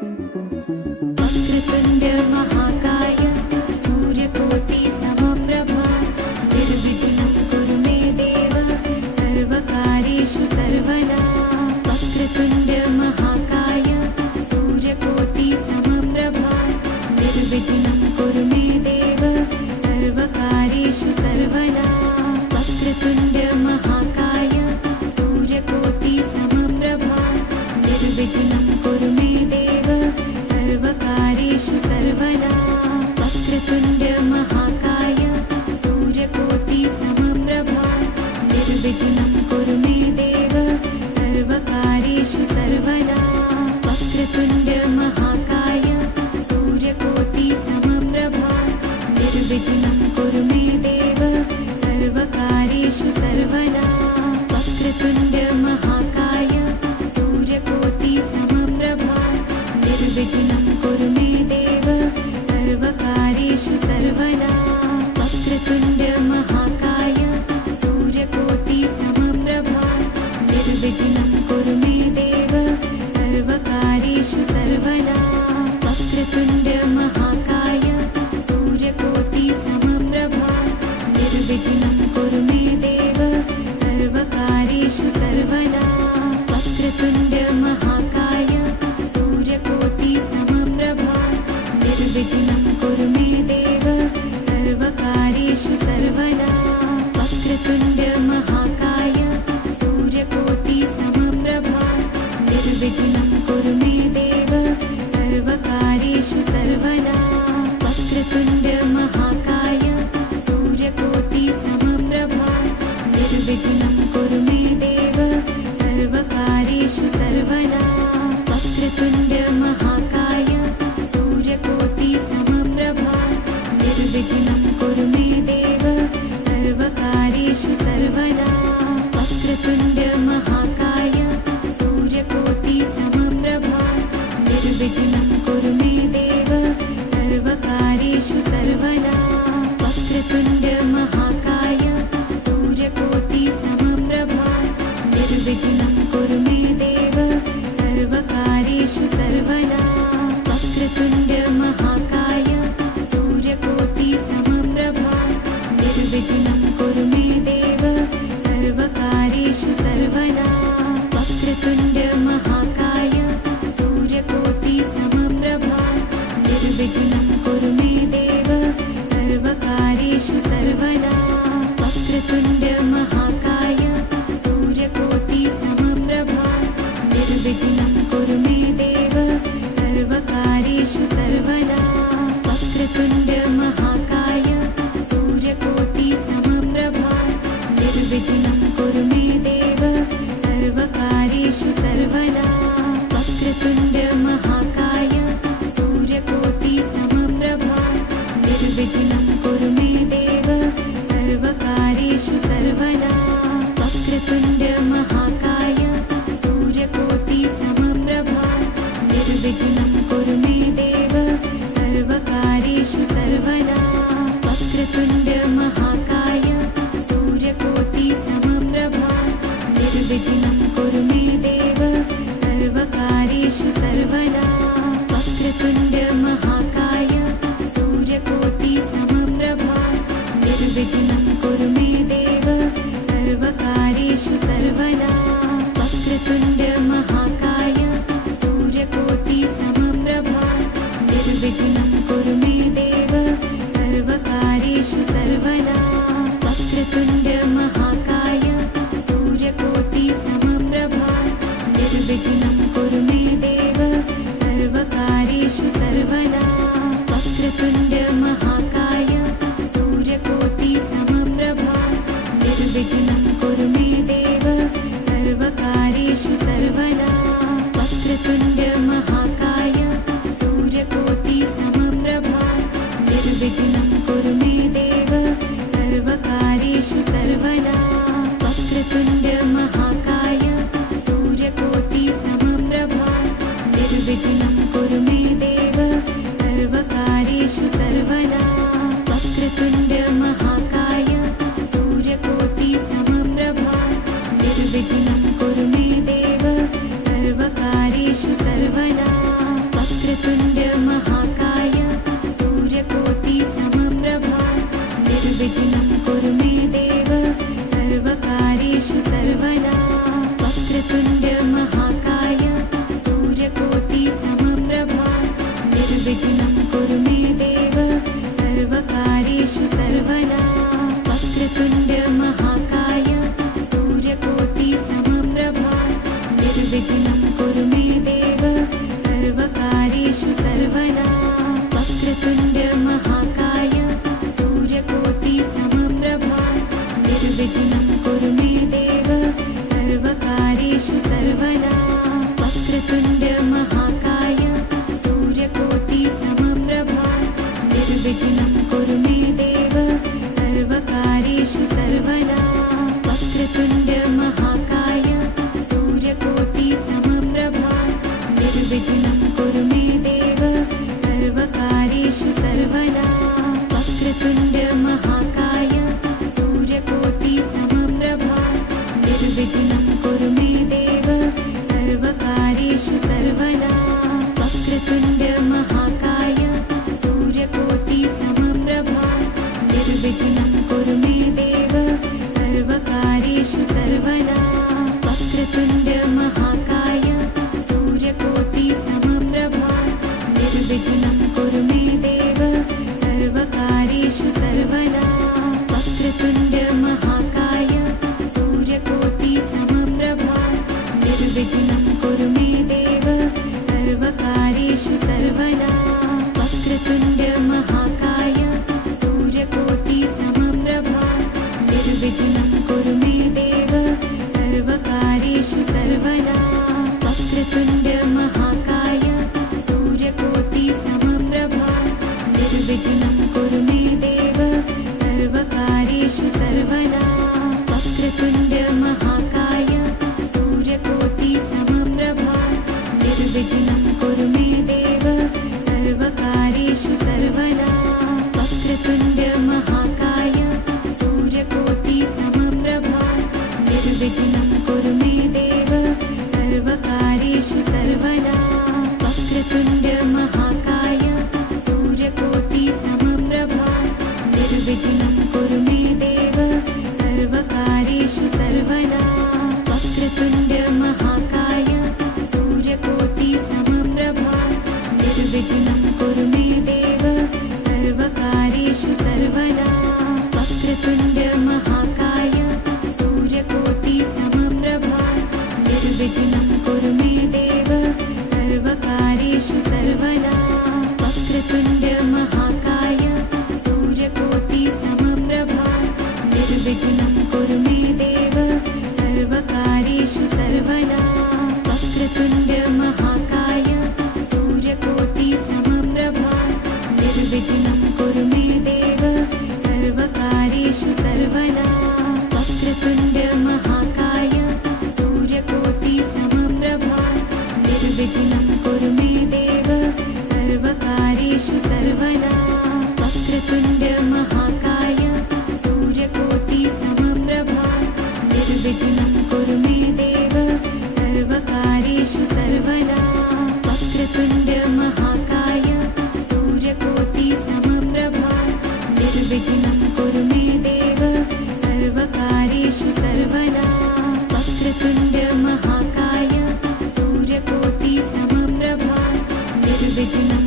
वक्रतुण्ड महाकाय सूर्यकोटि समप्रभा निर्विघ्नं कुरु मे देव सर्वकार्येषु सर्वदा वक्रतुण्ड महाकाय सूर्यकोटि समप्रभा निर्विघ्नं कुरु मे देव सर्वकार्येषु सर्वदा वक्रतुण्ड महाकाय सूर्यकोटि समप्रभा निर्विघ्नं कुरु मे देव सर्वकार्येषु सर्वदा वक्रतुण्ड महाकाय सूर्यकोटि समप्रभा निर्विघ्नं कुरु मे देव सर्वकार्येषु सर्वदा वक्रतुण्ड महाकाय सूर्यकोटि समप्रभा निर्विघ्नं कुरु मे देव सर्वकार्येषु सर्वदा वक्रतुण्ड महाकाय सूर्यकोटि समप्रभा निर्विघ्नं कुरु मे देव सर्वकार्येषु सर्वदा वक्रतुण्ड महाकाय सूर्यकोटि समप्रभा निर्विघ्नं कुरु मे देव सर्वकार्येषु सर्वदा वक्रतुण्ड महाकाय सूर्यकोटि समप्रभा निर्विघ्नं कुरु मे देव सर्वकार्येषु सर्वदा वक्रतुण्ड महाकाय सूर्यकोटि समप्रभा निर्विघ्नं कुरु मे देव सर्वकार्येषु सर्वदा वक्रतुण्ड महाकाय सूर्यकोटि समप्रभा निर्विघ्नं कुरु मे देव सर्वकार्येषु सर्वदा वक्रतुण्ड महाकाय सूर्यकोटि समप्रभा निर्विघ्नं कुरु मे देव सर्वकार्येषु सर्वदा वक्रतुण्ड महाकाय सूर्यकोटि समप्रभा निर्विघ्नं कुरु मे देव सर्वकार्येषु सर्वदा वक्रतुण्ड महाकाय सूर्यकोटि समप्रभा निर्विघ्नं कुरु मे देव सर्वकार्येषु सर्वदा वक्रतुण्ड महाकाय सूर्यकोटि समप्रभा निर्विघ्नं कुरु मे देव सर्वकार्येषु सर्वदा वक्रतुण्ड महाकाय सूर्यकोटि समप्रभा निर्विघ्नं कुरु मे देव सर्वकार्येषु सर्वदा वक्रतुण्ड महाकाय सूर्यकोटि समप्रभा निर्विघ्नं कुरु मे देव सर्वकार्येषु सर्वदा वक्रतुण्ड महाकाय सूर्यकोटि समप्रभा निर्विघ्नं कुरु मे देव सर्वकार्येषु सर्वदा वक्रतुण्ड महाकाय सूर्यकोटि समप्रभा निर्विघ्नं कुरु मे देव सर्वकार्येषु सर्वदा वक्रतुण्ड महाकाय सूर्यकोटि समप्रभा निर्विघ्नं कुरु मे देव सर्वकार्येषु सर्वदा वक्रतुण्ड महाकाय सूर्यकोटि समप्रभा निर्विघ्नं कुरु मे देव सर्वकार्येषु सर्वदा वक्रतुण्ड महाकाय सूर्यकोटि समप्रभा निर्विघ्नं कुरु मे देव सर्वकार्येषु सर्वदा वक्रतुण्ड महाकाय सूर्यकोटि समप्रभा निर्विघ्नं कुरु मे देव सर्वकार्येषु सर्वदा वक्रतुण्ड महाकाय सूर्यकोटि समप्रभा निर्विघ्नं कुरु मे देव सर्वकार्येषु सर्वदा वक्रतुण्ड महाकाय सूर्यकोटि समप्रभा निर्विघ्नं कुरु मे देव सर्वकार्येषु सर्वदा वक्रतुण्ड महाकाय सूर्यकोटि समप्रभा निर्विघ्नं कुरु मे देव सर्वकार्येषु सर्वदा वक्रतुण्ड महाकाय सूर्यकोटि समप्रभा निर्विघ्नं कुरु मे देव सर्वकार्येषु सर्वदा वक्रतुण्ड महाकाय सूर्यकोटि समप्रभा निर्विघ्नं कुरु मे देव सर्वकार्येषु सर्वदा वक्रतुण्ड महाकाय सूर्यकोटि समप्रभा निर्विघ्नं कुरु मे देव सर्वकार्येषु सर्वदा निर्विघ्नं कुरु मे देव सर्वकार्येषु सर्वदा वक्रतुण्ड महाकाय सूर्यकोटि समप्रभा निर्विघ्नं कुरु मे देव सर्वकार्येषु सर्वदा वक्रतुण्ड महाकाय सूर्यकोटि समप्रभा निर्विघ्नं कुरु मे देव सर्वकार्येषु सर्वदा वक्रतुण्ड महाकाय सूर्यकोटि समप्रभा निर्विघ्नं कुरु मे देव सर्वकार्येषु सर्वदा वक्रतुण्ड महाकाय सूर्यकोटि समप्रभा निर्विघ्नं कुरु मे देव सर्वकार्येषु सर्वदा वक्रतुण्ड महाकाय सूर्यकोटि समप्रभा निर्विघ्नं कुरु मे देव सर्वकार्येषु सर्वदा वक्रतुण्ड महाकाय सूर्यकोटि समप्रभा निर्विघ्नं कुरु मे देव सर्वकार्येषु सर्वदा वक्रतुण्ड महाकाय सूर्यकोटि समप्रभा निर्विघ्नं कुरु मे देव सर्वकार्येषु सर्वदा वक्रतुण्ड महाकाय सूर्यकोटि समप्रभा निर्विघ्नं कुरु मे देव सर्वकार्येषु सर्वदा वक्रतुण्ड महाकाय सूर्यकोटि समप्रभा निर्विघ्नं कुरु मे देव सर्वकार्येषु सर्वदा वक्रतुण्ड महाकाय सूर्यकोटि समप्रभा निर्विघ्नं कुरु मे देव सर्वकार्येषु सर्वदा वक्रतुण्ड महाकाय सूर्यकोटि समप्रभा निर्विघ्नं कुरु मे देव सर्वकार्येषु सर्वदा वक्रतुण्ड महाकाय सूर्यकोटि समप्रभा निर्विघ्नं कुरु मे देव सर्वकार्येषु सर्वदा वक्रतुण्ड महाकाय सूर्यकोटि समप्रभा निर्विघ्नं कुरु मे देव सर्वकार्येषु सर्वदा वक्रतुण्ड महाकाय सूर्यकोटि समप्रभा निर्विघ्नं कुरु मे देव सर्वकार्येषु सर्वदा वक्रतुण्ड महाकाय सूर्यकोटि समप्रभा निर्विघ्नं कुरु मे देव सर्वकार्येषु सर्वदा वक्रतुण्ड महाकाय सूर्यकोटि समप्रभा निर्विघ्नं कुरु मे देव सर्वकार्येषु सर्वदा वक्रतुण्ड महाकाय सूर्यकोटि समप्रभा निर्विघ्नं